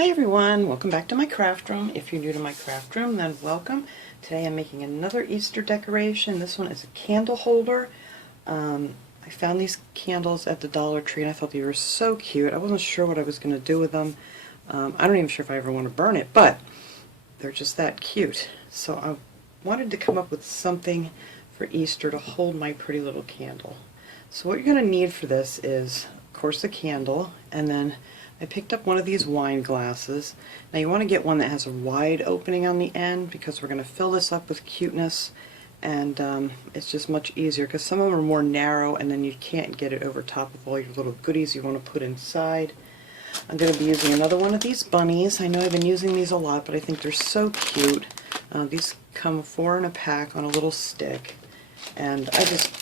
Hi everyone, welcome back to my craft room. If you're new to my craft room, then welcome. Today I'm making another Easter decoration. This one is a candle holder. I found these candles at the Dollar Tree and I thought they were so cute. I wasn't sure what I was going to do with them. I don't even sure if I ever want to burn it, but they're just that cute. So I wanted to come up with something for Easter to hold my pretty little candle. So what you're going to need for this is, of course, the candle, and then I picked up one of these wine glasses. Now you want to get one that has a wide opening on the end because we're going to fill this up with cuteness, and it's just much easier because some of them are more narrow and then you can't get it over top of all your little goodies you want to put inside. I'm going to be using another one of these bunnies. I know I've been using these a lot, but I think they're so cute. These come 4 in a pack on a little stick, and I just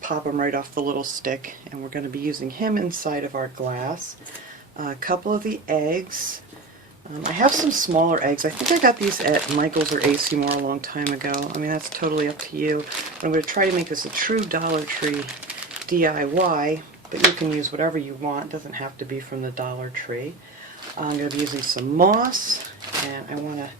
pop them right off the little stick, and we're going to be using him inside of our glass. A couple of the eggs. I have some smaller eggs. I think I got these at Michael's or AC Moore a long time ago. I mean, that's totally up to you. But I'm going to try to make this a true Dollar Tree DIY, but you can use whatever you want. It doesn't have to be from the Dollar Tree. I'm going to be using some moss, and I want to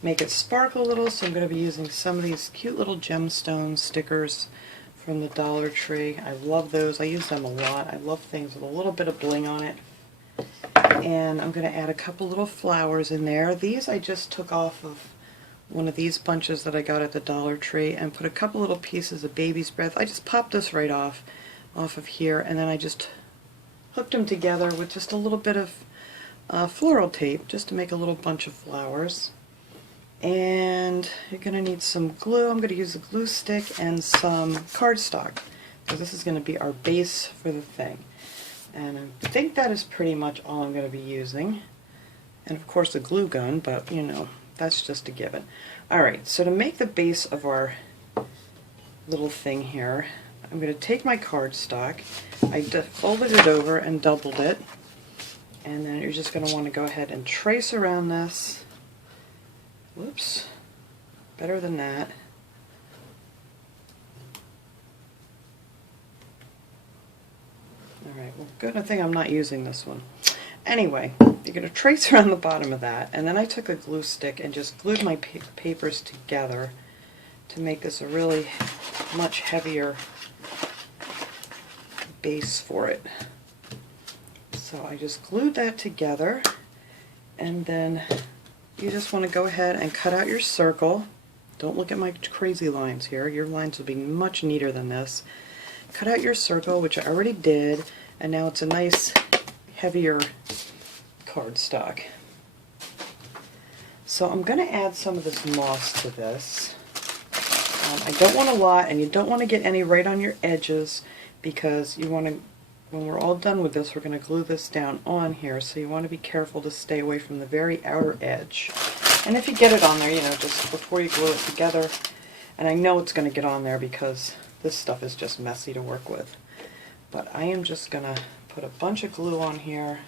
make it sparkle a little, so I'm going to be using some of these cute little gemstone stickers from the Dollar Tree. I love those. I use them a lot. I love things with a little bit of bling on it. And I'm going to add a couple little flowers in there. These I just took off of one of these bunches that I got at the Dollar Tree and put a couple little pieces of baby's breath. I just popped this right off of here, and then I just hooked them together with just a little bit of floral tape just to make a little bunch of flowers. And you're going to need some glue. I'm going to use a glue stick and some cardstock, because this is going to be our base for the thing. And I think that is pretty much all I'm going to be using. And of course a glue gun, but you know, that's just a given. Alright, so to make the base of our little thing here, I'm going to take my cardstock. I folded it over and doubled it. And then you're just going to want to go ahead and trace around this. Whoops, better than that. Alright, well, good thing I'm not using this one. Anyway, you're going to trace around the bottom of that, and then I took a glue stick and just glued my papers together to make this a really much heavier base for it. So I just glued that together, and then you just want to go ahead and cut out your circle. Don't look at my crazy lines here. Your lines will be much neater than this. Cut out your circle, which I already did, and now it's a nice heavier cardstock. So I'm going to add some of this moss to this. I don't want a lot, and you don't want to get any right on your edges, because you want to, when we're all done with this, we're going to glue this down on here, so you want to be careful to stay away from the very outer edge. And if you get it on there, you know, just before you glue it together, and I know it's going to get on there because this stuff is just messy to work with. But I am just going to put a bunch of glue on here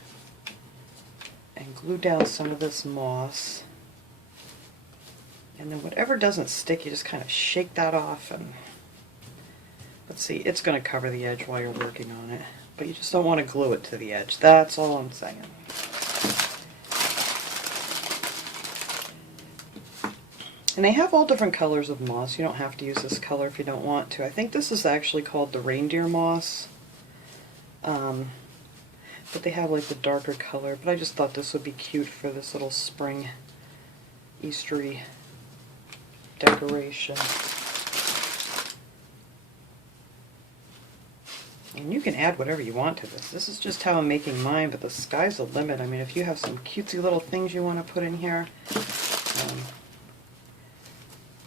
and glue down some of this moss. And then whatever doesn't stick, you just kind of shake that off, and let's see, it's going to cover the edge while you're working on it. But you just don't want to glue it to the edge. That's all I'm saying. And they have all different colors of moss. You don't have to use this color if you don't want to. I think this is actually called the reindeer moss. But they have like the darker color. But I just thought this would be cute for this little spring Eastery decoration. And you can add whatever you want to this. This is just how I'm making mine, but the sky's the limit. I mean, if you have some cutesy little things you want to put in here,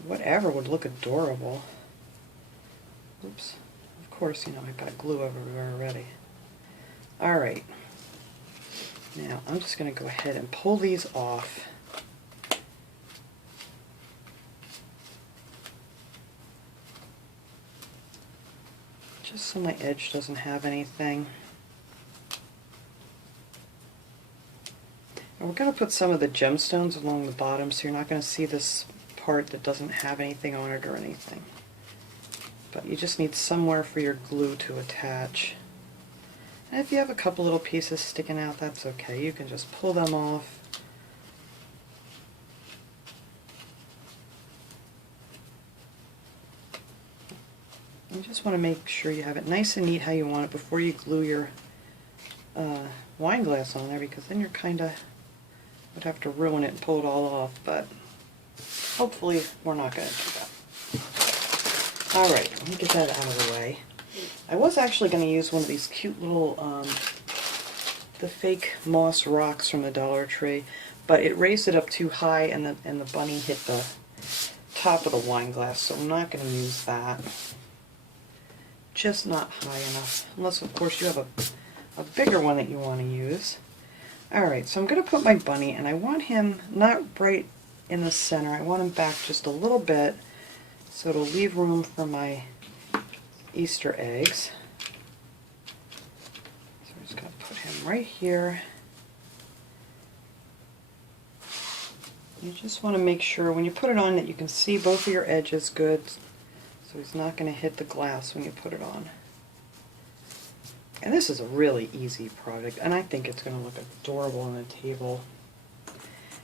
whatever would look adorable. Oops. Of course, you know, I've got glue everywhere already. Alright. Now, I'm just going to go ahead and pull these off. Just so my edge doesn't have anything. And we're going to put some of the gemstones along the bottom, so you're not going to see this part that doesn't have anything on it or anything. But you just need somewhere for your glue to attach. And if you have a couple little pieces sticking out, that's okay. You can just pull them off. You just want to make sure you have it nice and neat how you want it before you glue your wine glass on there, because then you're kind of would have to ruin it and pull it all off, but hopefully we're not going to do that. Alright, let me get that out of the way. I was actually going to use one of these cute little, the fake moss rocks from the Dollar Tree, but it raised it up too high and the bunny hit the top of the wine glass, so I'm not going to use that. Just not high enough, unless of course you have a bigger one that you want to use. Alright, so I'm going to put my bunny, and I want him not right in the center, I want him back just a little bit, so it'll leave room for my Easter eggs. So I'm just going to put him right here. You just want to make sure when you put it on that you can see both of your edges good, so he's not going to hit the glass when you put it on. And this is a really easy product, and I think it's going to look adorable on the table.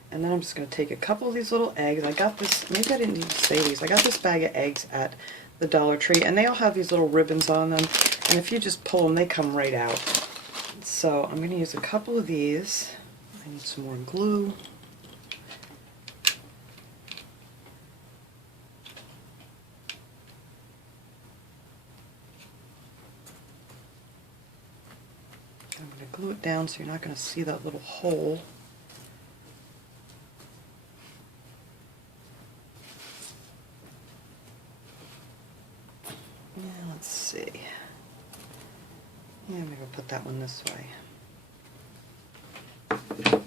And then I'm just going to take a couple of these little eggs. I got this, maybe I didn't need to say these, I got this bag of eggs at the Dollar Tree, and they all have these little ribbons on them, and if you just pull them, they come right out. So I'm going to use a couple of these. I need some more glue. I'm going to glue it down so you're not going to see that little hole. Let's see. Yeah, maybe I'll put that one this way. And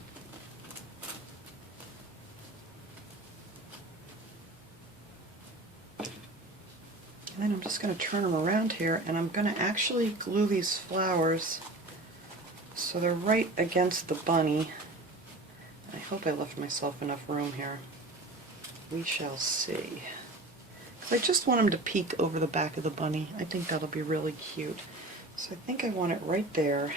then I'm just going to turn them around here, and I'm going to actually glue these flowers so they're right against the bunny. I hope I left myself enough room here. We shall see. I just want him to peek over the back of the bunny. I think that'll be really cute. So I think I want it right there.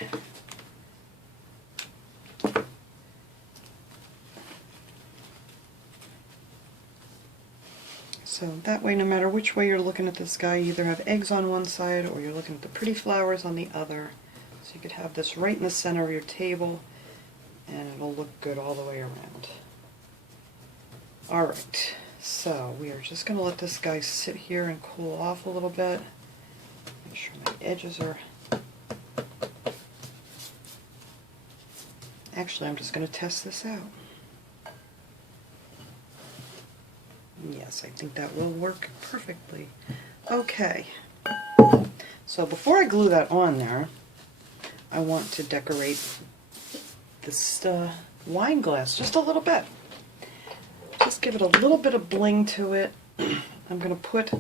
So that way, no matter which way you're looking at this guy, you either have eggs on one side or you're looking at the pretty flowers on the other. So you could have this right in the center of your table, and it'll look good all the way around. Alright. So we are just going to let this guy sit here and cool off a little bit. Make sure my edges are... Actually, I'm just going to test this out. Yes, I think that will work perfectly. Okay. So before I glue that on there, I want to decorate this wine glass just a little bit. Just give it a little bit of bling to it. I'm going to put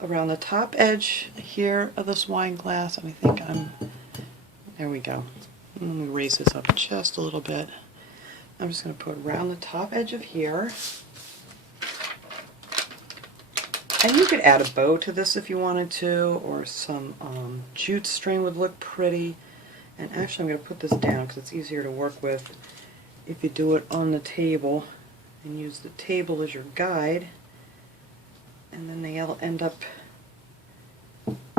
around the top edge here of this wine glass, and I think there we go. Let me raise this up just a little bit. I'm just going to put around the top edge of here. And you could add a bow to this if you wanted to, or some jute string would look pretty. And actually I'm going to put this down because it's easier to work with if you do it on the table and use the table as your guide, and then they'll end up you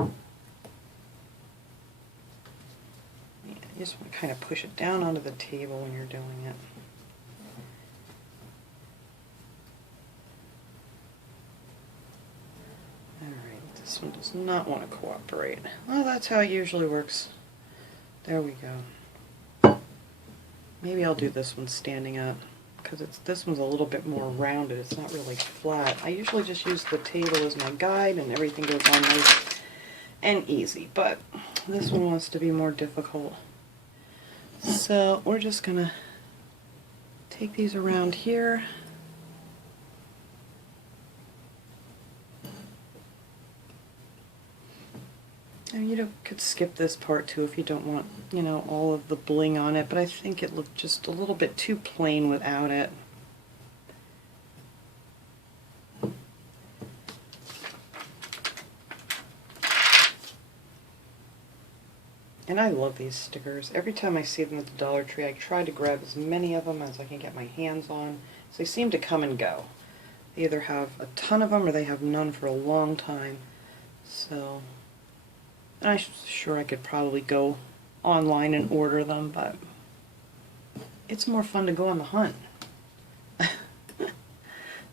just want to kind of push it down onto the table when you're doing it. Alright, this one does not want to cooperate. Well, that's how it usually works. There we go. Maybe I'll do this one standing up, because this one's a little bit more rounded. It's not really flat. I usually just use the table as my guide and everything goes on nice and easy, but this one wants to be more difficult. So we're just going to take these around here. And you could skip this part too if you don't want, you know, all of the bling on it, but I think it looked just a little bit too plain without it. And I love these stickers. Every time I see them at the Dollar Tree, I try to grab as many of them as I can get my hands on. So they seem to come and go. They either have a ton of them or they have none for a long time. So, and I'm sure I could probably go online and order them, but it's more fun to go on the hunt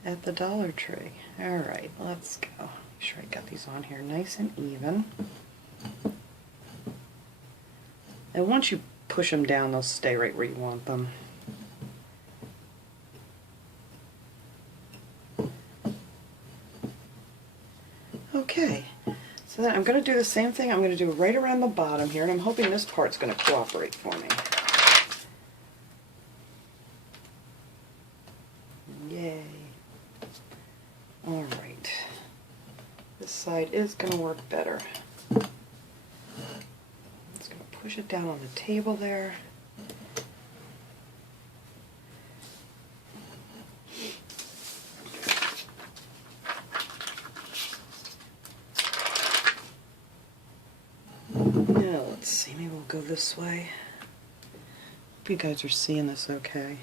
at the Dollar Tree. Alright, let's go. Make sure I got these on here nice and even. And once you push them down, they'll stay right where you want them. Okay, so then I'm going to do the same thing. I'm going to do right around the bottom here, and I'm hoping this part's going to cooperate for me. Yay. Alright. This side is going to work better. Push it down on the table there. Now let's see, maybe we'll go this way. Hope you guys are seeing this okay.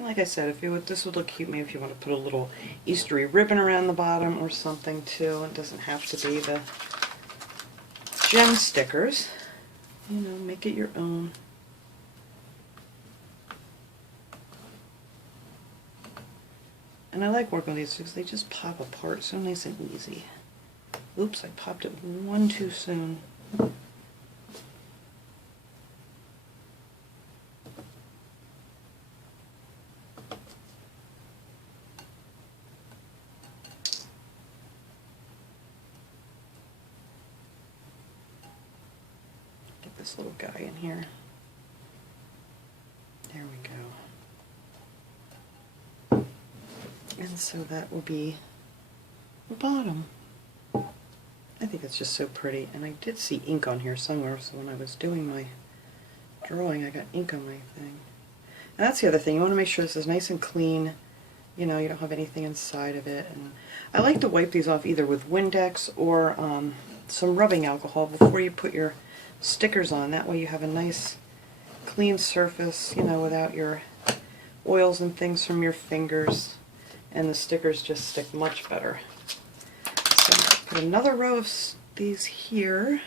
Like I said, this would look cute maybe if you want to put a little Eastery ribbon around the bottom or something too. It doesn't have to be the gem stickers. You know, make it your own. And I like working with these because they just pop apart so nice and easy. Oops, I popped it one too soon. This little guy in here. There we go. And so that will be the bottom. I think it's just so pretty. And I did see ink on here somewhere, so when I was doing my drawing, I got ink on my thing. And that's the other thing. You want to make sure this is nice and clean. You know, you don't have anything inside of it. And I like to wipe these off either with Windex or some rubbing alcohol before you put your stickers on. That way you have a nice clean surface, you know, without your oils and things from your fingers, and the stickers just stick much better. So I'm going to put another row of these here.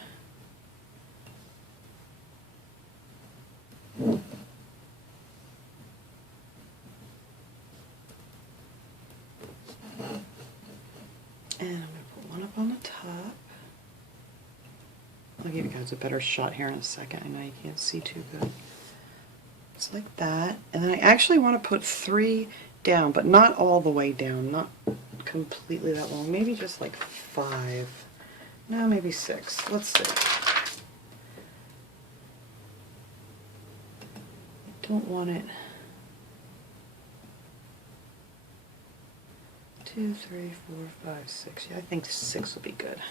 And I'm going to put one up on the top. I'll give you guys a better shot here in a second. I know you can't see too good. It's like that. And then I actually want to put 3 down, but not all the way down. Not completely that long. Maybe just like 5. No, maybe 6. Let's see. I don't want it. 2, 3, 4, 5, 6. Yeah, I think 6 will be good.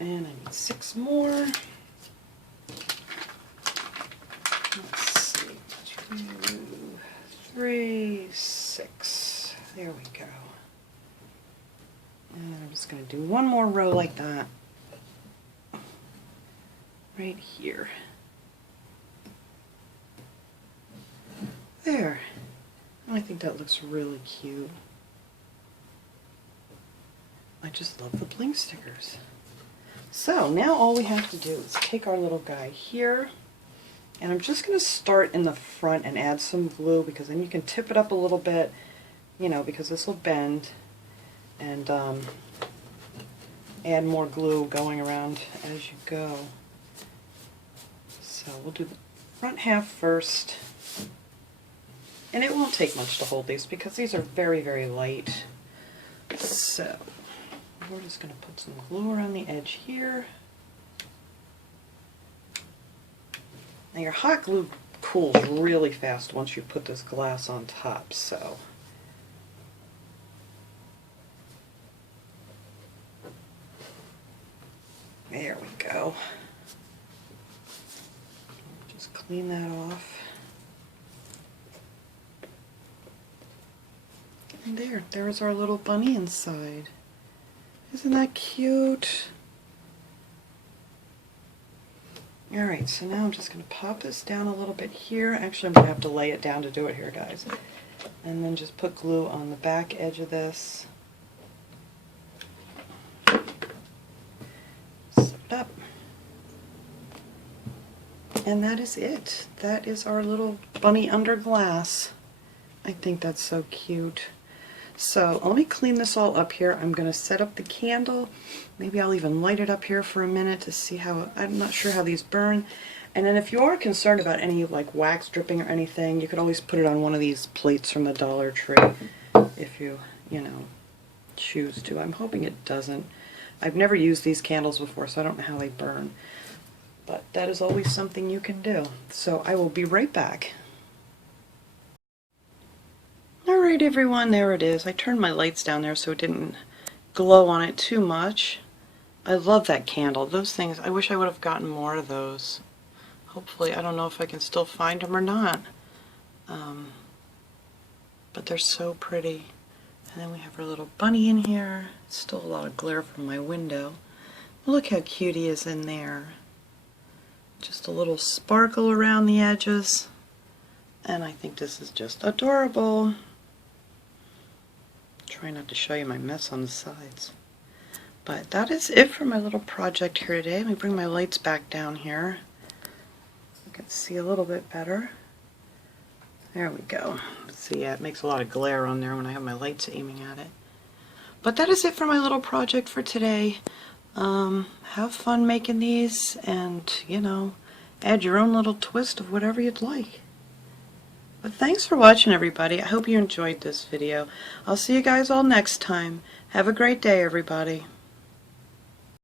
And I need 6 more. Let's see. 2, 3, 6. There we go. And I'm just going to do one more row like that. Right here. There. I think that looks really cute. I just love the bling stickers. So now all we have to do is take our little guy here, and I'm just going to start in the front and add some glue, because then you can tip it up a little bit, you know, because this will bend, and add more glue going around as you go. So we'll do the front half first, and it won't take much to hold these because these are very, very light. So we're just going to put some glue around the edge here. Now your hot glue cools really fast once you put this glass on top, so. There we go. Just clean that off. And there's our little bunny inside. Isn't that cute? Alright, so now I'm just going to pop this down a little bit here. Actually, I'm going to have to lay it down to do it here, guys. And then just put glue on the back edge of this. Zip it up. And that is it. That is our little bunny under glass. I think that's so cute. So let me clean this all up here. I'm going to set up the candle. Maybe I'll even light it up here for a minute to see how, I'm not sure how these burn. And then if you are concerned about any like wax dripping or anything, you could always put it on one of these plates from the Dollar Tree if you choose to. I'm hoping it doesn't. I've never used these candles before, so I don't know how they burn. But that is always something you can do. So I will be right back. Alright everyone, there it is. I turned my lights down there so it didn't glow on it too much. I love that candle. Those things, I wish I would have gotten more of those. Hopefully, I don't know if I can still find them or not. But they're so pretty. And then we have our little bunny in here. Still a lot of glare from my window. Look how cute he is in there. Just a little sparkle around the edges. And I think this is just adorable. Try not to show you my mess on the sides. But that is it for my little project here today. Let me bring my lights back down here. You can see a little bit better. There we go. See, yeah, it makes a lot of glare on there when I have my lights aiming at it. But that is it for my little project for today. Have fun making these and, add your own little twist of whatever you'd like. But thanks for watching, everybody. I hope you enjoyed this video. I'll see you guys all next time. Have a great day, everybody.